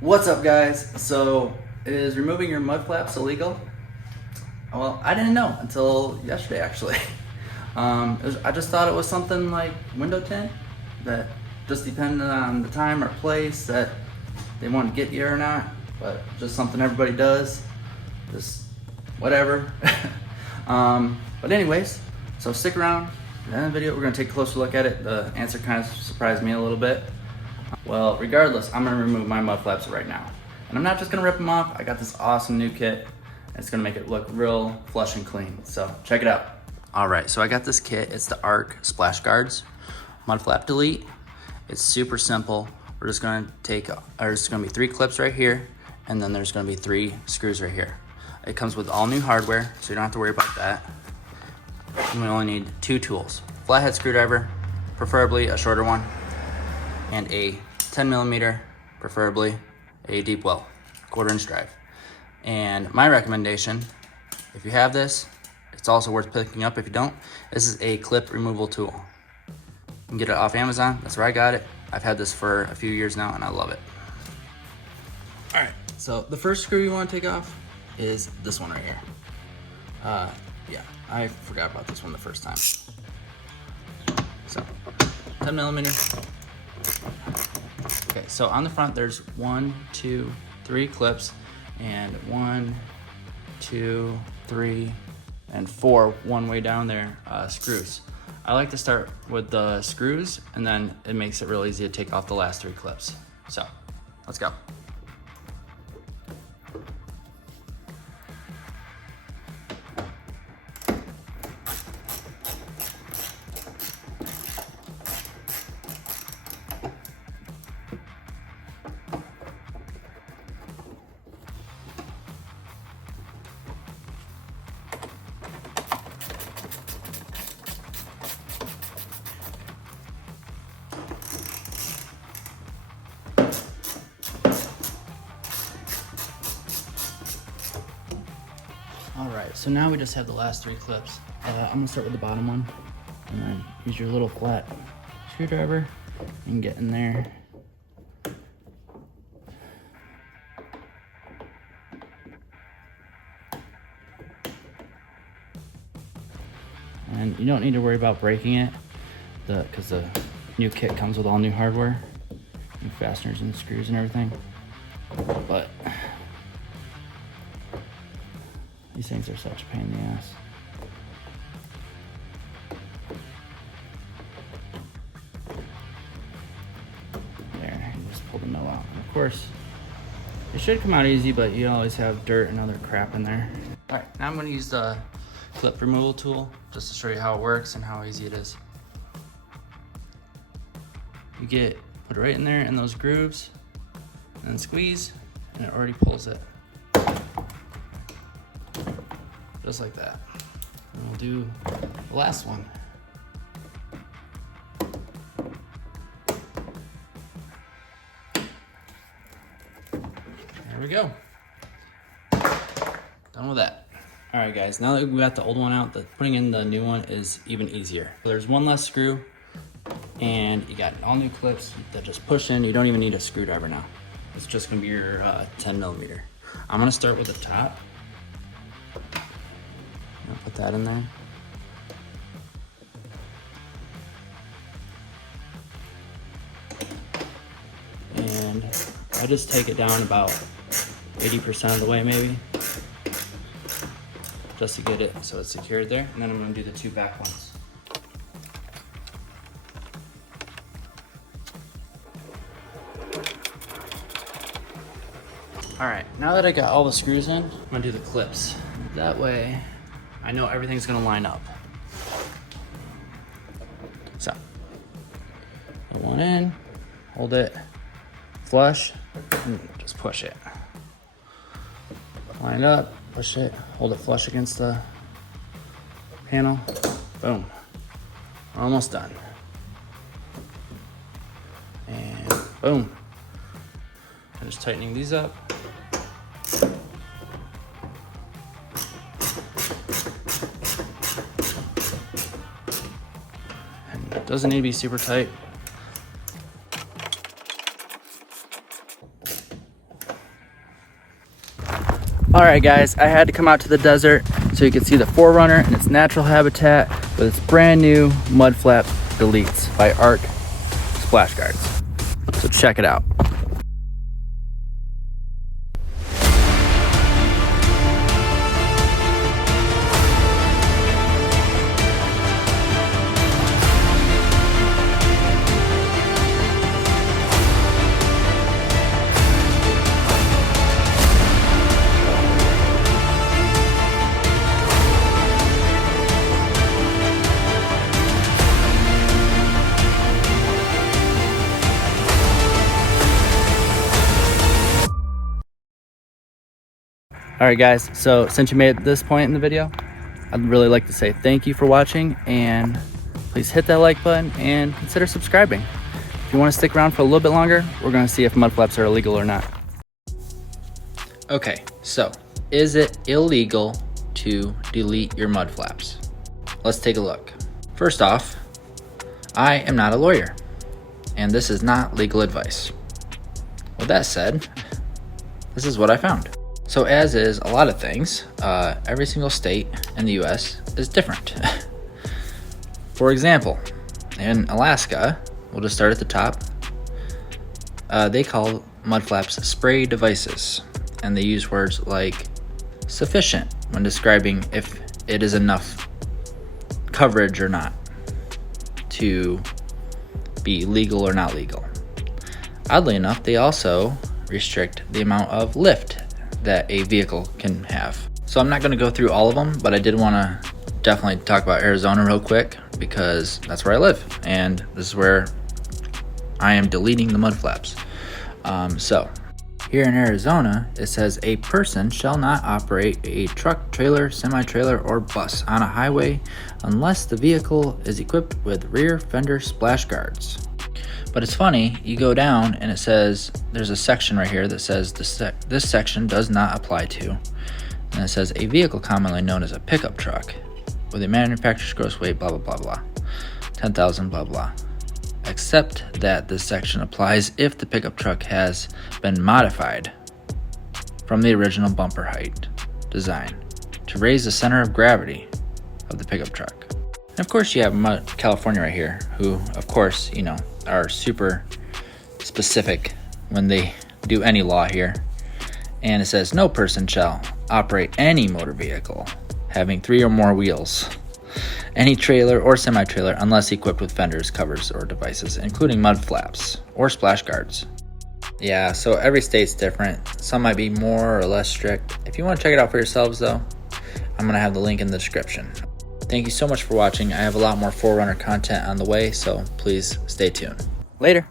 What's up, guys? So, is removing your mud flaps illegal? Well, I didn't know until yesterday, actually. I just thought it was something like window tint that just depended on the time or place that they want to get you or not, but just something everybody does, just whatever. But anyways, so stick around. In the end of the video, we're gonna take a closer look at it. The answer kind of surprised me a little bit. Well, regardless, I'm gonna remove my mud flaps right now. And I'm not just gonna rip them off. I got this awesome new kit. It's gonna make it look real flush and clean. So check it out. All right, so I got this kit. It's the Arc Splash Guards Mud Flap Delete. It's super simple. We're just gonna there's gonna be 3 clips right here, and then there's gonna be 3 screws right here. It comes with all new hardware, so you don't have to worry about that. You only need 2 tools. Flathead screwdriver, preferably a shorter one, and a 10mm, preferably a deep well, 1/4 inch drive. And my recommendation, if you have this, it's also worth picking up. If you don't, this is a clip removal tool. You can get it off Amazon. That's where I got it. I've had this for a few years now and I love it. All right, so the first screw you want to take off is this one right here. Yeah, I forgot about this one the first time. So 10mm. Okay, so on the front there's 1, 2, 3 clips, and 1, 2, 3, and 4 one way down there screws. I like to start with the screws, and then it makes it real easy to take off the last 3 clips. So let's go. All right, so now we just have the last 3 clips. I'm gonna start with the bottom one, and then use your little flat screwdriver and get in there. And you don't need to worry about breaking it, because the new kit comes with all new hardware, new fasteners and screws and everything. But these things are such a pain in the ass. There, you just pull the nut out. And of course, it should come out easy, but you always have dirt and other crap in there. All right, now I'm gonna use the clip removal tool just to show you how it works and how easy it is. You put it right in there in those grooves, and then squeeze, and it already pulls it. Just like that. And we'll do the last one. There we go. Done with that. All right, guys, now that we got the old one out, putting in the new one is even easier. So there's one less screw, and you got all new clips that just push in. You don't even need a screwdriver now. It's just gonna be your 10mm. I'm gonna start with the top. I'll put that in there. And I just take it down about 80% of the way maybe, just to get it so it's secured there. And then I'm gonna do the 2 back ones. All right, now that I got all the screws in, I'm gonna do the clips. That way, I know everything's gonna line up. So, put one in, hold it flush, and just push it. Line it up, push it, hold it flush against the panel. Boom. We're almost done. And boom. I'm just tightening these up. Doesn't need to be super tight. Alright guys, I had to come out to the desert so you can see the 4Runner in its natural habitat with its brand new mud flap deletes by Arc splash guards. So check it out. Alright guys, so since you made it this point in the video, I'd really like to say thank you for watching, and please hit that like button and consider subscribing. If you want to stick around for a little bit longer, we're going to see if mud flaps are illegal or not. Okay, so is it illegal to delete your mud flaps? Let's take a look. First off, I am not a lawyer, and this is not legal advice. With that said, this is what I found. So as is a lot of things, every single state in the US is different. For example, in Alaska, we'll just start at the top, they call mud flaps spray devices, and they use words like sufficient when describing if it is enough coverage or not to be legal or not legal. Oddly enough, they also restrict the amount of lift that a vehicle can have. So I'm not going to go through all of them, but I did want to definitely talk about Arizona real quick because that's where I live, and this is where I am deleting the mud flaps. So here in Arizona, it says a person shall not operate a truck, trailer, semi-trailer, or bus on a highway unless the vehicle is equipped with rear fender splash guards. But it's funny, you go down and it says, there's a section right here that says this section does not apply to. And it says a vehicle commonly known as a pickup truck with a manufacturer's gross weight, blah, blah, blah, blah, 10,000, blah, blah. Except that this section applies if the pickup truck has been modified from the original bumper height design to raise the center of gravity of the pickup truck. And of course you have California right here, who of course, you know, are super specific when they do any law here. And it says no person shall operate any motor vehicle having 3 or more wheels, any trailer or semi-trailer unless equipped with fenders, covers, or devices, including mud flaps or splash guards. Yeah, so every state's different. Some might be more or less strict. If you want to check it out for yourselves though, I'm going to have the link in the description. Thank you so much for watching. I have a lot more 4Runner content on the way, so please stay tuned. Later.